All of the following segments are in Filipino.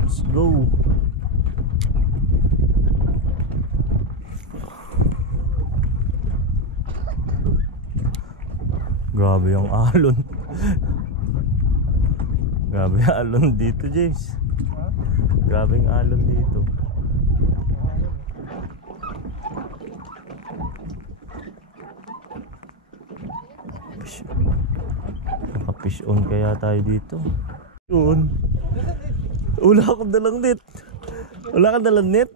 Let's go. Grabe yung alon. Grabe yung alon dito, James. Grabe yung alon dito. Naka-fish on kaya tayo dito. Yun. Wala akong dalang net. Wala kang dalang net.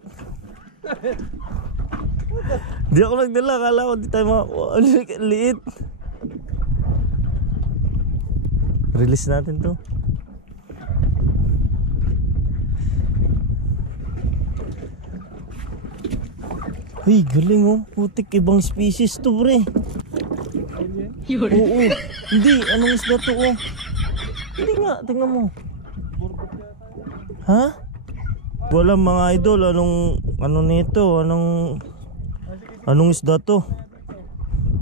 Di ako nagdala. Kala ko di tayo liit. Release natin to. Hey, galing oh. Putik, ibang species to, pre. Oo. Hindi, anong isda to oh? Hindi nga, tingnan mo. Ha? Wala mga idol, ano nito, anong isda to?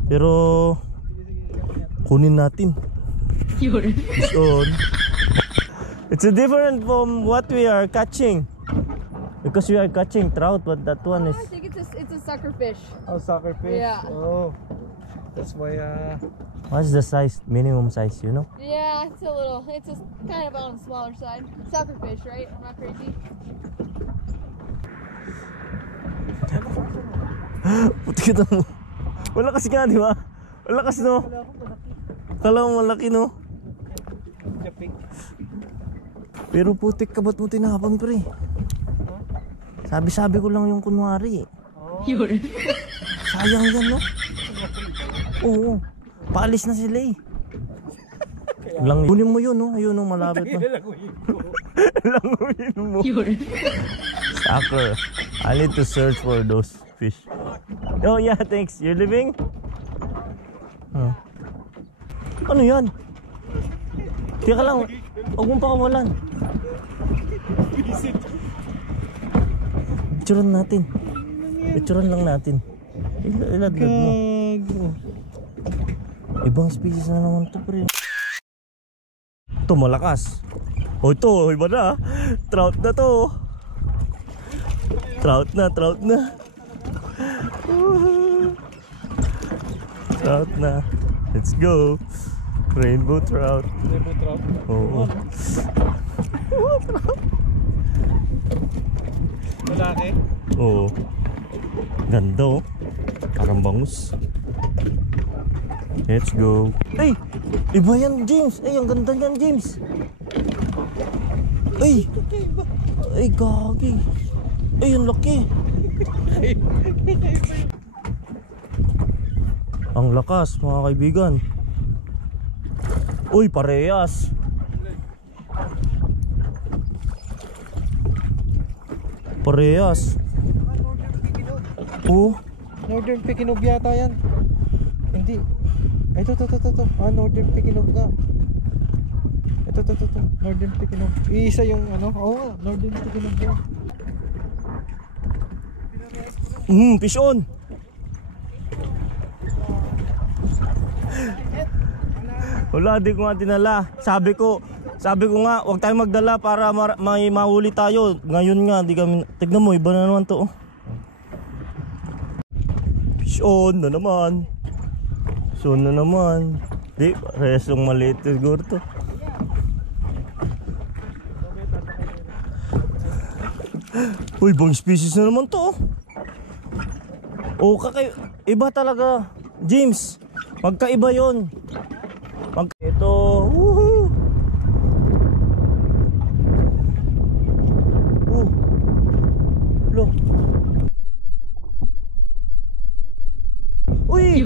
Pero kunin natin. Fish on. It's a different from what we are catching. Because we are catching trout, but that one is. I think it's a sucker fish. Oh, sucker fish. Yeah. Oh, that's why. What's the size? Minimum size, you know? Yeah, it's just kind of on the smaller side. Sucker fish, right? I'm not crazy. Puti kita mo. Wala kasi nga, di ba? Wala kasi no. Kala mo malaki no. Pero putik ka, ba't mo tinapon, pre? Sabi-sabi ko lang yung kunwari. Sayang yan no. Oo. Paalis na sila eh. Lang kunin mo yun no. Ayun no, malapit na. Languin mo. Sucker. I need to search for those fish. Oh yeah, thanks. You're leaving? Huh. Ano yan? Teka lang. Huwag mong pakawalan. Picturean natin. Picturean lang natin. Iladlad mo. Ibang species na naman to, pre. Ito malakas. O ito, iba na. Trout na to. Trout na. Trout na. Let's go. Rainbow trout. Rainbow trout. Oo. Malaki. Oo. Ganda oh. Parang bangus. Let's go. Ay! Iba yan, James. Ay, ang ganda yan, James. Ay! Ay, gagi. Ay, ang laki. Ang lakas, mga kaibigan. Uy, parehas. Parehas. Oh. Northern Pekinog yata yan. Hindi. Ay, ito. Northern Pekinog nga. Ito. Northern Pekinog. Isa yung ano. Oo, Northern Pekinog yan. Fish on. Wala, di ko nga dinala. Sabi ko nga, huwag tayong magdala para may mahuli tayo. Ngayon nga, di kami. Tignan mo, iba na naman to. Fish on na naman. So na naman. Di, resong maliit siguro to. Uy, bang species na naman to. Oh, iba talaga, James. Magkaiba yon. Ito, woohoo. Look. Uy!